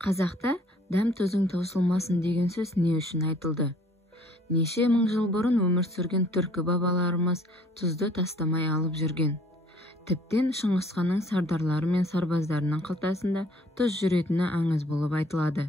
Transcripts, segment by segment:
Қазақта дәм тұзың таусылмасын деген сөз не үшін айтылды? Неше мың жыл бұрын өмір сүрген түркі бабаларымыз тұзды тастамай алып жүрген. Тіптен Шыңғысханның сардарлары мен сарбаздарының қалтасында тұз жүретіні аңыз болып айтылады.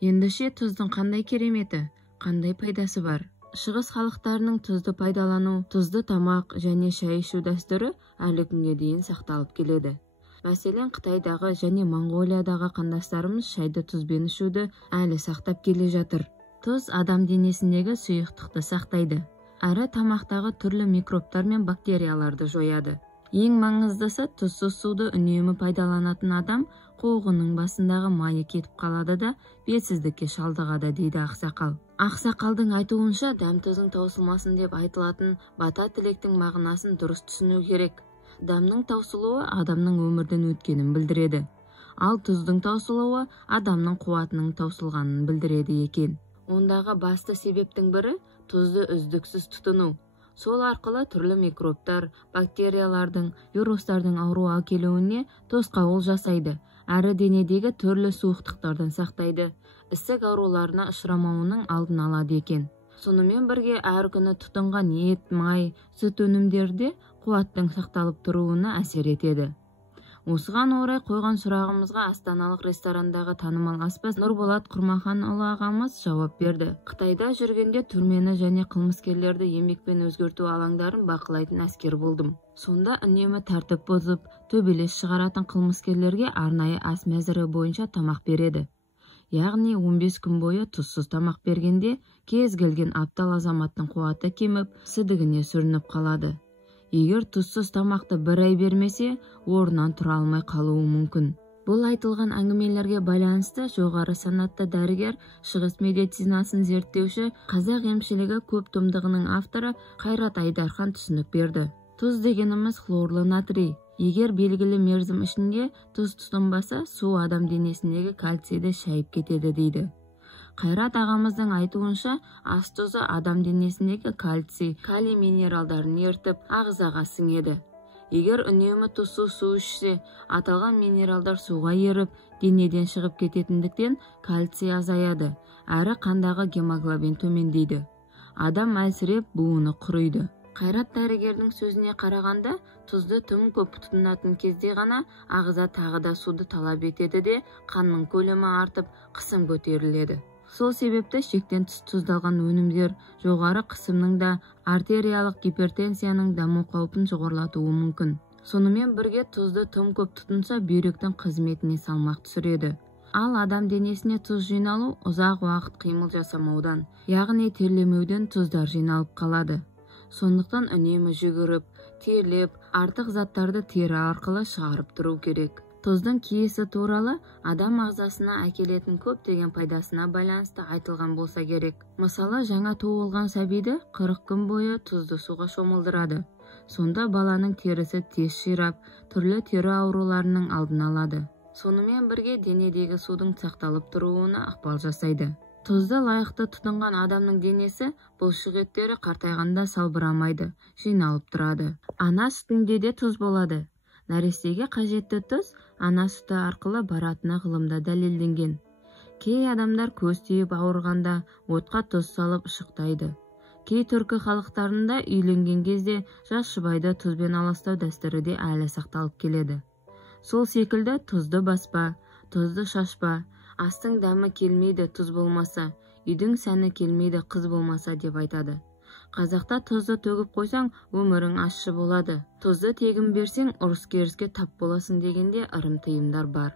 Ендеше тұздың қандай кереметі, қандай пайдасы бар? Шығыс халықтарының тұзды пайдалану, тұзды тамақ және шай ішу дәстүрі әлі күнге дейін сақталып келеді. Мәселен, Қытайдағы және Моңғолиядағы қандастарымыз шайды тұзбен ішуді әлі сақтап келе жатыр. Тұз адам денесіндегі сұйықтықты сақтайды, әрі тамақтағы түрлі микробтар мен бактерияларды жояды. Ең маңыздысы, тұзсыз суды үнемі пайдаланатын адам қуығының басындағы майы кетіп қалады да бетсіздікке шалдығады, дейді ақсақал. Ақсақалдың айтуынша, дәм тұзың таусылмасын деп айтылатын бата тілектің мағынасын дұрыс түсіну керек. Дәмнің таусылуы адамның өмірден өткенін білдіреді, ал тұздың таусылуы адамның қуатының таусылғанын білдіреді екен. Ондағы басты себептің бірі тұзды үздіксіз тұтыну. Сол арқылы түрлі микробтар, бактериялардың, вирустардың ауруы әкелуіне тосқауыл жасайды, әрі денедегі түрлі суықтықтардан сақтайды, ісік ауруларына ұшырамауының алдын алады екен. Сонымен бірге әр күні тұтынған ет, май, сүт өнімдерде қуаттың сақталып тұруына әсер етеді. Осыған орай қойған сұрағымызға астаналық ресторандағы танымал аспаз Нұрболат Құрмаханұлы ағамыз жауап берді. Қытайда жүргенде түрмені және қылмыскерлерді еңбекпен өзгерту алаңдарын бақылайтын әскер болдым. Сонда үнемі тәртіп бұзып, төбелес шығаратын қылмыскерлерге арнайы ас мәзірі бойынша тамақ береді. Яғни 15 күн бойы тұзсыз тамақ бергенде кез келген аптал азаматтың қуаты кеміп, сідігіне сүрініп қалады. Егер тұзсыз тамақты бір ай бермесе, орнынан тұра алмай қалуы мүмкін. Бұл айтылған әңгімелерге байланысты жоғары санатты дәрігер, шығыс медицинасын зерттеуші, қазақ емшілігі көп томдығының авторы Қайрат Айдархан түсінік берді. Тұз дегеніміз хлорлы натрий. Егер белгілі мерзім ішінде тұз тұтынбаса, су адам денесіндегі кальцийді шайып кетеді, дейді. Қайрат ағамыздың айтуынша, ас тұзы адам денесіндегі кальций, калий минералдарын ертіп, ағзаға сіңеді. Егер үнемі тұзсыз су ішсе, аталған минералдар суға еріп, денеден шығып кететіндіктен кальций азаяды, әрі қандағы гемоглобин төмендейді. Адам әлсіреп, буыны құрайды. Қайрат дәрігердің сөзіне қарағанда, тұзды тым көп тұтынатын кезде ғана ағза тағы да суды талап етеді де, қанның көлемі артып, қысым көтеріледі. Сол себепті шектен тыс тұздалған өнімдер жоғары қысымның да артериялық гипертензияның даму қаупін жоғарылатуы мүмкін. Сонымен бірге тұзды тым көп тұтынса, бүйректің қызметіне салмақ түсіреді. Ал адам денесіне тұз жиналу ұзақ уақыт қимыл жасамаудан, яғни терлемеуден тұздар жиналып қалады. Сондықтан үнемі жүгіріп, терлеп, артық заттарды тері арқылы шығарып тұру керек. Тұздың киесі туралы адам ағзасына әкелетін көптеген пайдасына байланысты айтылған болса керек. Мысалы, жаңа туылған сәбиді 40 күн бойы тұзды суға шомылдырады. Сонда баланың терісі тез ширап, түрлі тері ауруларының алдын алады. Сонымен бірге денедегі судың сақталып тұруына ықпал жасайды. Тұзды лайықты тұтынған адамның денесі бұлшық еттері қартайғанда салбырамайды, жиналып тұрады. Ана сүтінде де тұз болады. Нәрестеге қажетті тұз ана сүті арқылы баратыны ғылымда дәлелденген. Кей адамдар көз тиіп ауырғанда отқа тұз салып ұшықтайды. Кей түркі халықтарында үйленген кезде жас жұбайды тұзбен аластау дәстүрі де әлі сақталып келеді. Сол секілді тұзды баспа, тұзды шашпа, астың дәмі келмейді тұз болмаса, үйдің сәні келмейді қыз болмаса деп айтады. Қазақта тұзды төгіп қойсаң, өмірің ащы болады. Тұзды тегін берсең, ұрыс-керіске тап боласың дегенде ырым тыйымдар бар.